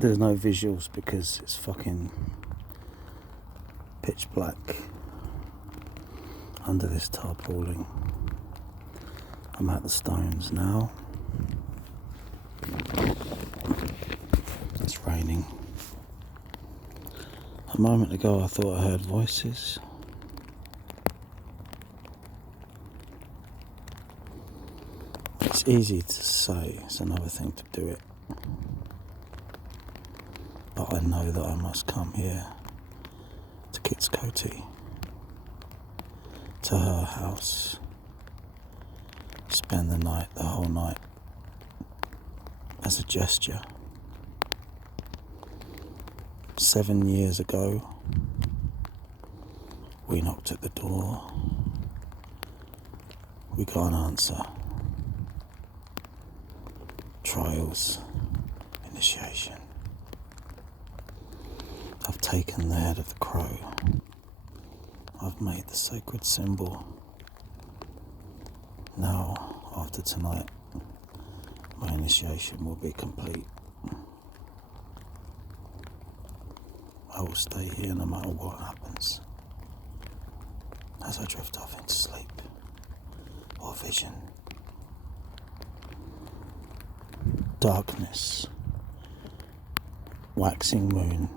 There's no visuals because it's fucking pitch black under this tarpaulin. I'm at the stones now. It's raining. A moment ago I thought I heard voices. It's easy to say, it's another thing to do it. But I know that I must come here to Kitskote, to her house, spend the night, the whole night, as a gesture. 7 years ago, we knocked at the door. We got an answer. Trials, initiation. I've taken the head of the crow. I've made the sacred symbol. Now, after tonight, my initiation will be complete. I will stay here no matter what happens, as I drift off into sleep or vision. Darkness, waxing moon,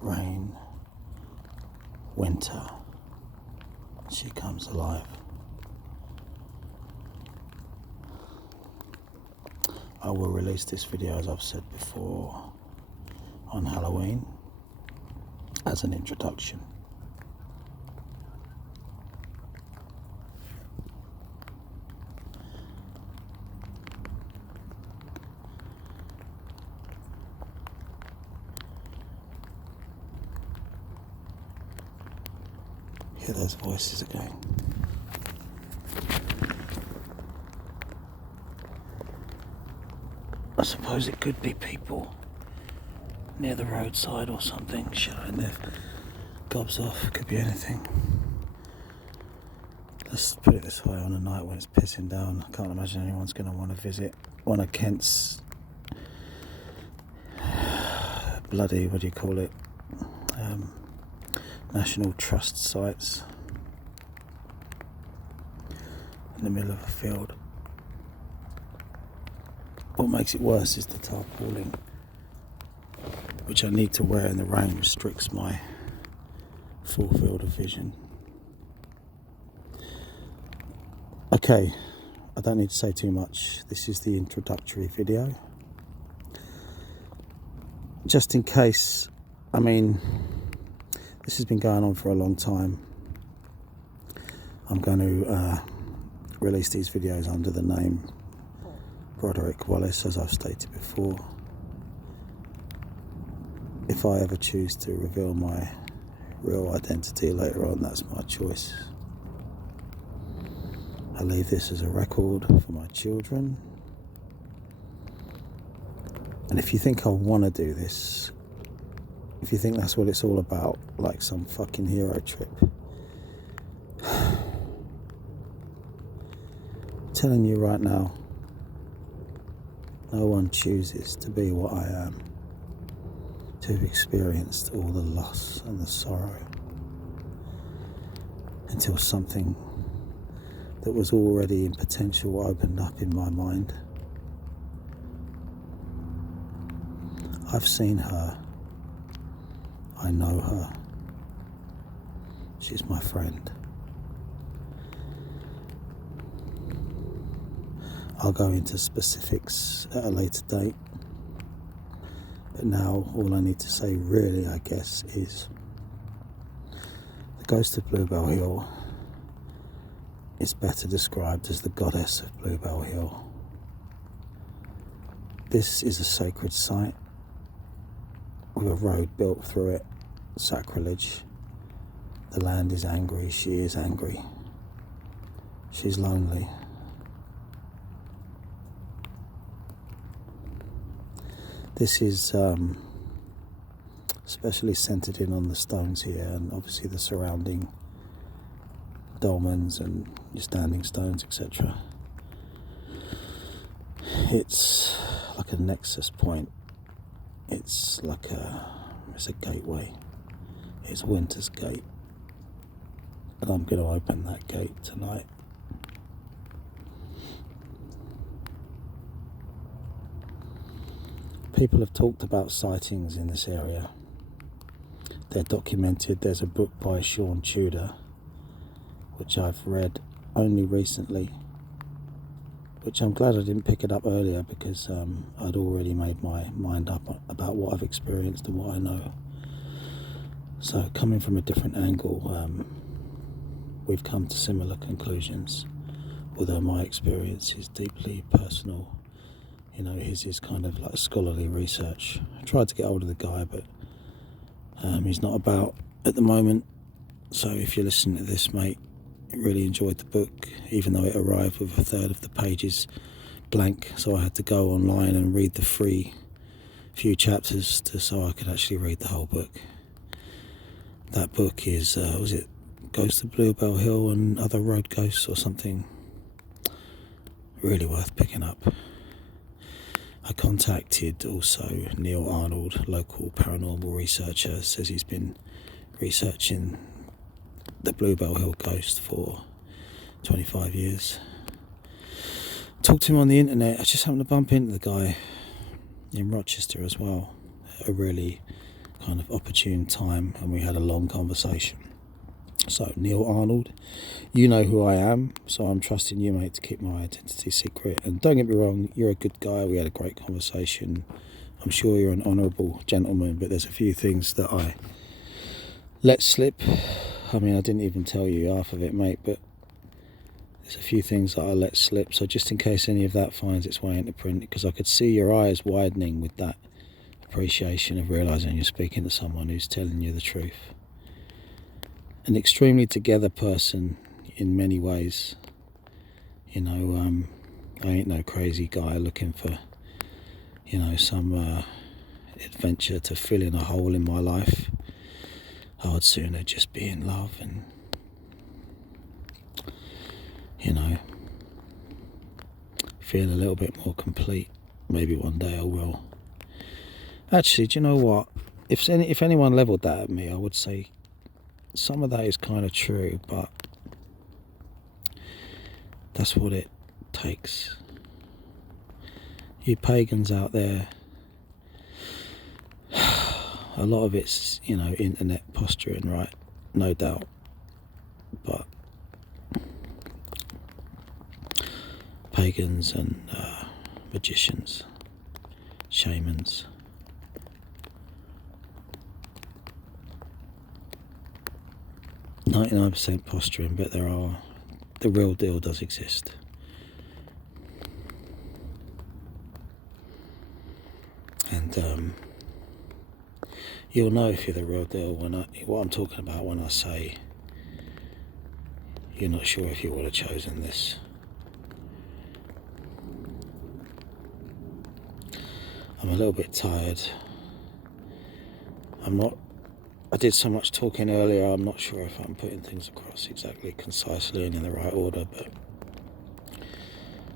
rain, winter, she comes alive. I will release this video, as I've said before, on Halloween as an introduction. Hear those voices again. I suppose it could be people near the roadside or something, shouting their gobs off. Could be anything. Let's put it this way, on a night when it's pissing down, I can't imagine anyone's going to want to visit one of Kent's bloody, what do you call it, National Trust sites in the middle of a field. What makes it worse is the tarpaulin, which I need to wear in the rain, restricts my full field of vision. Okay, I don't need to say too much. This is the introductory video. Just in case, I mean, this has been going on for a long time. I'm going to release these videos under the name Broderick Wallace, as I've stated before. If I ever choose to reveal my real identity later on, that's my choice. I leave this as a record for my children. And if you think I want to do this, if you think that's what it's all about, like some fucking hero trip, I'm telling you right now, no one chooses to be what I am, to have experienced all the loss and the sorrow, until something that was already in potential opened up in my mind. I've seen her. I know her. She's my friend. I'll go into specifics at a later date. But now all I need to say really, I guess, is the ghost of Bluebell Hill is better described as the goddess of Bluebell Hill. This is a sacred site with a road built through it. Sacrilege. The land is angry. She is angry. She's lonely. This is especially centered in on the stones here, and obviously the surrounding dolmens and your standing stones, etc. It's like a nexus point It's like it's a gateway. It's Winter's Gate. And I'm going to open that gate tonight. People have talked about sightings in this area. They're documented. There's a book by Sean Tudor, which I've read only recently, which I'm glad I didn't pick it up earlier, because I'd already made my mind up about what I've experienced and what I know. So coming from a different angle, we've come to similar conclusions, although my experience is deeply personal. You know, his is kind of like scholarly research. I tried to get hold of the guy, but he's not about at the moment. So if you're listening to this, mate, really enjoyed the book, even though it arrived with a third of the pages blank, so I had to go online and read the few chapters so I could actually read the whole book. That book is, was it Ghost of Bluebell Hill and Other Road Ghosts or something? Really worth picking up. I contacted also Neil Arnold, local paranormal researcher, says he's been researching the Bluebell Hill ghost for 25 years. Talked to him on the internet. I just happened to bump into the guy in Rochester as well at a really kind of opportune time, and we had a long conversation. So Neil Arnold, you know who I am, so I'm trusting you, mate, to keep my identity secret. And don't get me wrong, you're a good guy. We had a great conversation. I'm sure you're an honourable gentleman, but there's a few things that I let slip. I mean, I didn't even tell you half of it, mate, but there's a few things that I let slip. So just in case any of that finds its way into print, because I could see your eyes widening with that appreciation of realising you're speaking to someone who's telling you the truth. An extremely together person in many ways. You know, I ain't no crazy guy looking for, you know, some adventure to fill in a hole in my life. I would sooner just be in love and, you know, feel a little bit more complete. Maybe one day I will. Actually, do you know what? If anyone levelled that at me, I would say some of that is kind of true, but that's what it takes. You pagans out there, a lot of it's, you know, internet posturing, right? No doubt. But pagans and magicians, shamans, 99% posturing, but the real deal does exist. And you'll know if you're the real deal what I'm talking about when I say you're not sure if you would have chosen this. I'm a little bit tired. I did so much talking earlier, I'm not sure if I'm putting things across exactly concisely and in the right order, but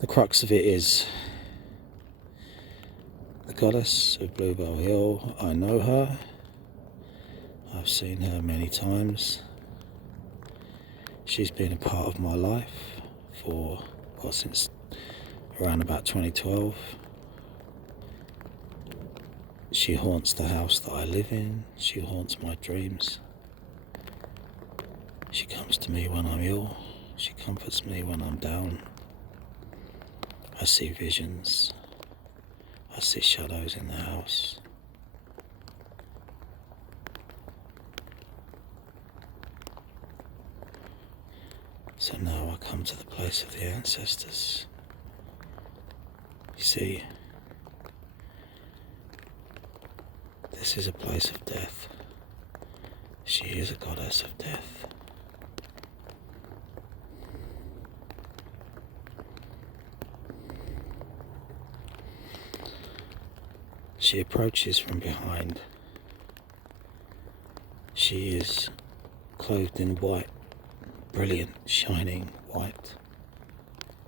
the crux of it is the goddess of Bluebell Hill. I know her. I've seen her many times. She's been a part of my life since around about 2012. She haunts the house that I live in. She haunts my dreams. She comes to me when I'm ill. She comforts me when I'm down. I see visions. I see shadows in the house. So now I come to the place of the ancestors. You see, this is a place of death. She is a goddess of death. She approaches from behind. She is clothed in white, brilliant, shining white.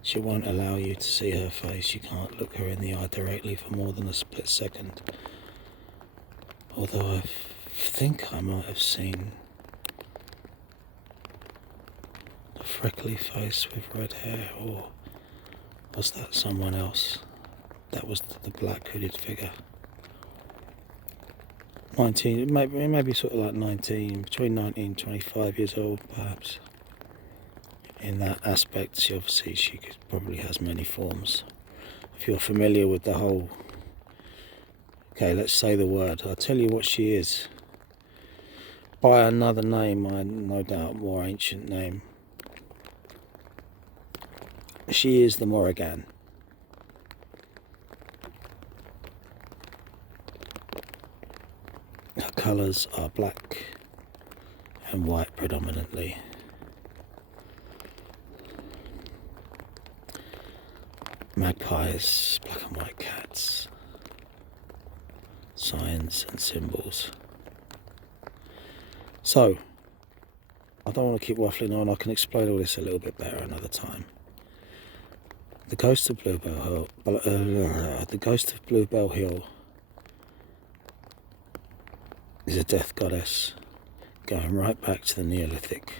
She won't allow you to see her face. You can't look her in the eye directly for more than a split second. Although I think I might have seen a freckly face with red hair, or was that someone else? That was the black hooded figure. 19, maybe sort of like 19, between 19 and 25 years old, perhaps. In that aspect, she probably has many forms. If you're familiar with the whole, okay, let's say the word. I'll tell you what she is. By another name, no doubt more ancient name. She is the Morrigan. Her colours are black and white predominantly. Magpies, black and white cats, signs and symbols. So, I don't want to keep waffling on. I can explain all this a little bit better another time. The ghost of Bluebell Hill is a death goddess going right back to the Neolithic.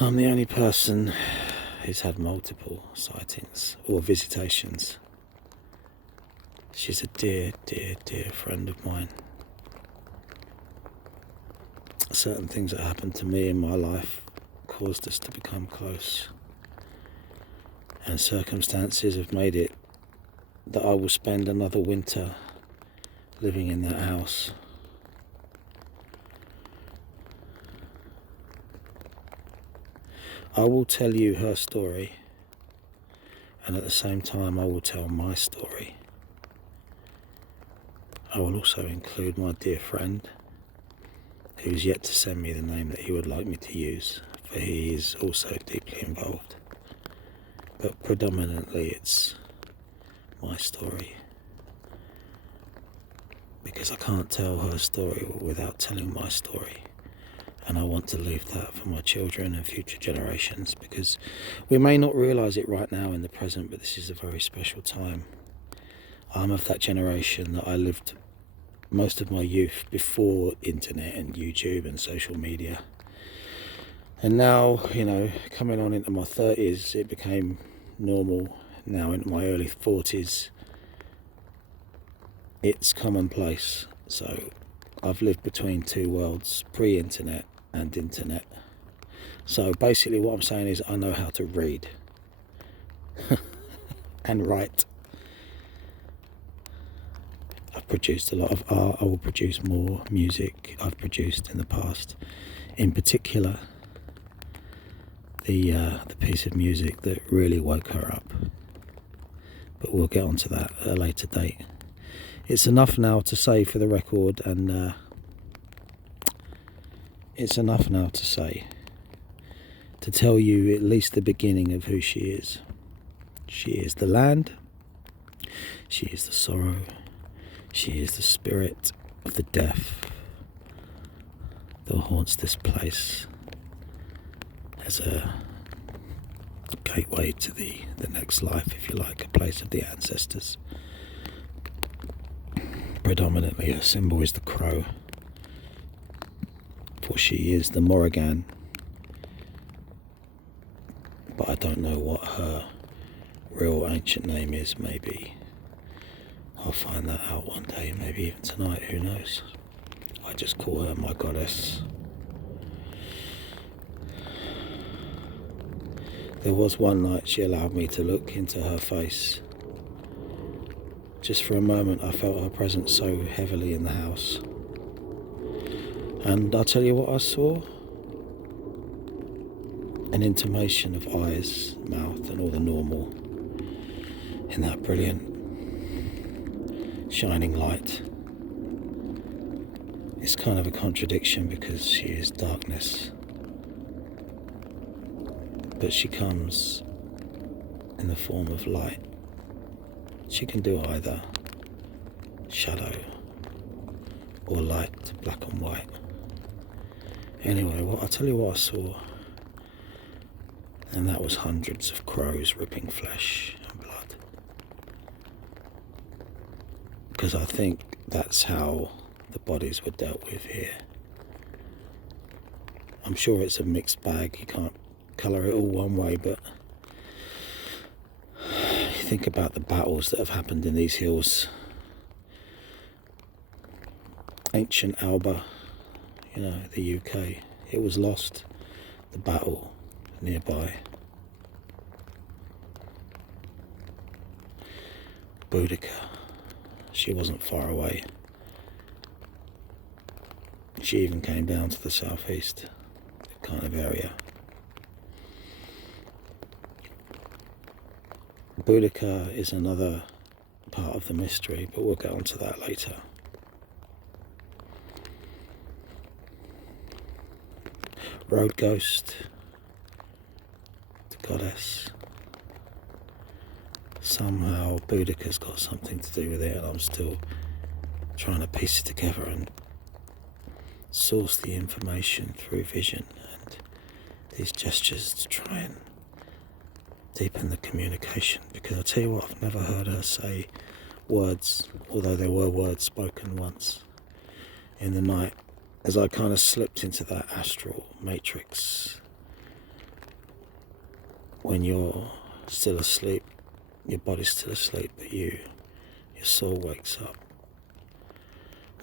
I'm the only person who's had multiple sightings or visitations. She's a dear, dear, dear friend of mine. Certain things that happened to me in my life caused us to become close. And circumstances have made it that I will spend another winter living in that house. I will tell you her story, and at the same time I will tell my story. I will also include my dear friend, who's yet to send me the name that he would like me to use, for he is also deeply involved. But predominantly it's my story, because I can't tell her story without telling my story. And I want to leave that for my children and future generations, because we may not realise it right now in the present, but this is a very special time. I'm of that generation that I lived most of my youth before internet and YouTube and social media. And now, coming on into my 30s, it became normal. Now into my early 40s, it's commonplace. So I've lived between two worlds, pre-internet and internet. So basically what I'm saying is I know how to read and write. I've produced a lot of art. I will produce more music. I've produced in the past, in particular the piece of music that really woke her up, but we'll get onto that at a later date. It's enough now to say for the record, and it's enough now to say, to tell you at least the beginning of who she is. She is the land, she is the sorrow, she is the spirit of the deaf that haunts this place as a gateway to the next life, if you like, a place of the ancestors. Predominantly her symbol is the crow, for she is the Morrigan, but I don't know what her real ancient name is. Maybe I'll find that out one day, maybe even tonight, who knows. I just call her my goddess. There was one night she allowed me to look into her face. Just for a moment I felt her presence so heavily in the house. And I'll tell you what I saw. An intimation of eyes, mouth and all the normal in that brilliant shining light. It's kind of a contradiction because she is darkness, but she comes in the form of light. She can do either shadow or light, black and white. Anyway, I'll tell you what I saw, and that was hundreds of crows ripping flesh and blood. because I think that's how the bodies were dealt with here. I'm sure it's a mixed bag, you can't colour it all one way, but you think about the battles that have happened in these hills. Ancient Alba, the UK, it was lost, the battle nearby. Broderick, she wasn't far away. She even came down to the southeast kind of area. Broderick is another part of the mystery, but we'll get onto that later. Road ghost, the goddess. Somehow Broderick has got something to do with it, and I'm still trying to piece it together and source the information through vision and these gestures to try and deepen the communication. Because I tell you what, I've never heard her say words, although there were words spoken once in the night as I kind of slipped into that astral matrix. When you're still asleep, your body's still asleep, but your soul wakes up.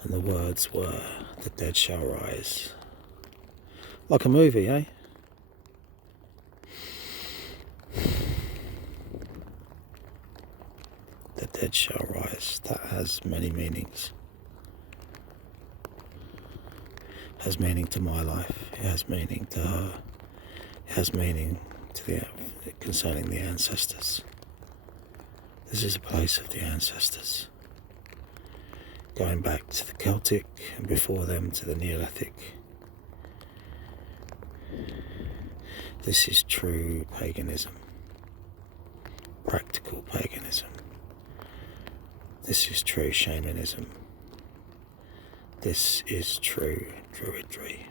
And the words were, "The dead shall rise." Like a movie, eh? The dead shall rise. That has many meanings. It has meaning to my life. It has meaning to her. It has meaning to concerning the ancestors. This is a place of the ancestors. Going back to the Celtic and before them to the Neolithic. This is true paganism. Practical paganism. This is true shamanism. This is true druidry.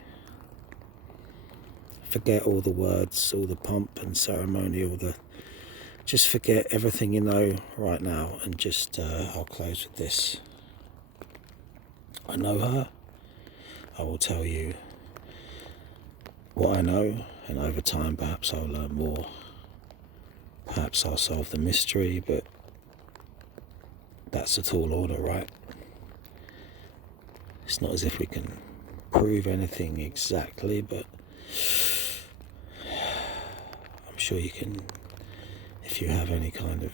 Forget all the words, all the pomp and ceremony, just forget everything you know right now, and just I'll close with this. I know her. I will tell you what I know, and over time perhaps I'll learn more. Perhaps I'll solve the mystery, but that's a tall order, right? It's not as if we can prove anything exactly, but I'm sure you can, if you have any kind of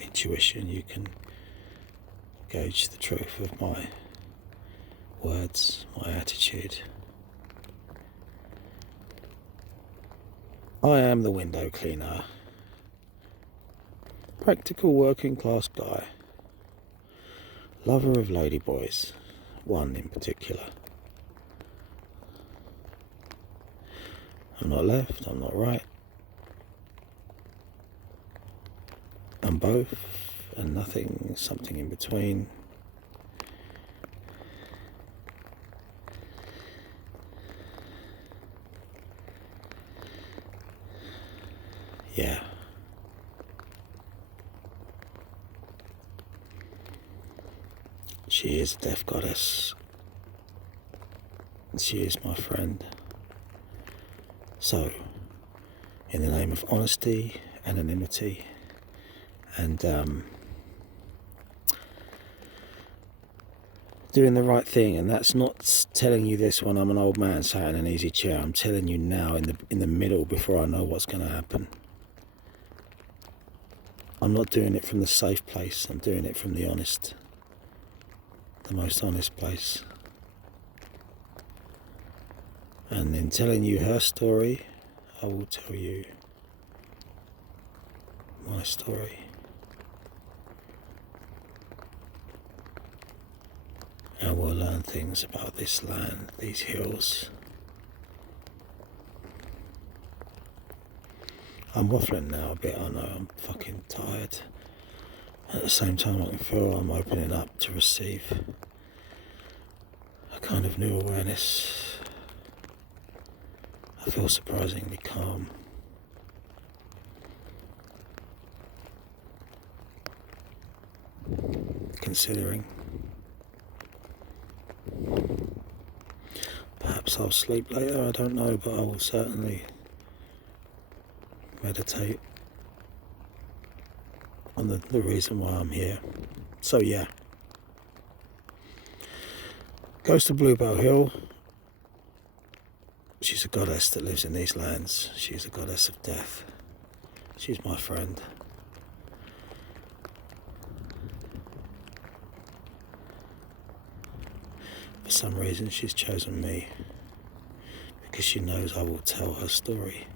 intuition, you can gauge the truth of my words, my attitude. I am the window cleaner. Practical working class guy. Lover of ladyboys. One in particular. I'm not left, I'm not right. I'm both and nothing, something in between. Yeah. She is a death goddess. She is my friend. So, in the name of honesty, anonymity, and doing the right thing, and that's not telling you this when I'm an old man sat in an easy chair. I'm telling you now in the middle before I know what's going to happen. I'm not doing it from the safe place. I'm doing it from the honest, the most honest place. And in telling you her story, I will tell you my story. And we'll learn things about this land, these hills. I'm waffling now a bit, I know, I'm fucking tired. At the same time I can feel I'm opening up to receive a kind of new awareness. I feel surprisingly calm. considering. Perhaps I'll sleep later, I don't know, but I will certainly meditate on the reason why I'm here. So yeah, Ghost of Bluebell Hill. She's a goddess that lives in these lands. She's a goddess of death. She's my friend. For some reason she's chosen me, because she knows I will tell her story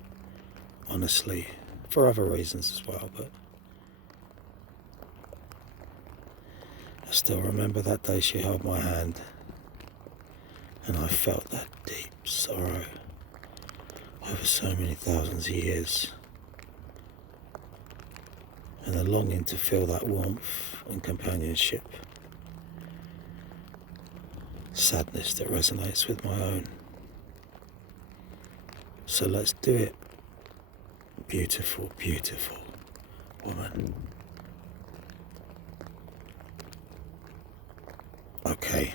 honestly, for other reasons as well, but I still remember that day she held my hand, and I felt that deep sorrow over so many thousands of years, and a longing to feel that warmth and companionship, sadness that resonates with my own. So let's do it, beautiful, beautiful woman. Okay.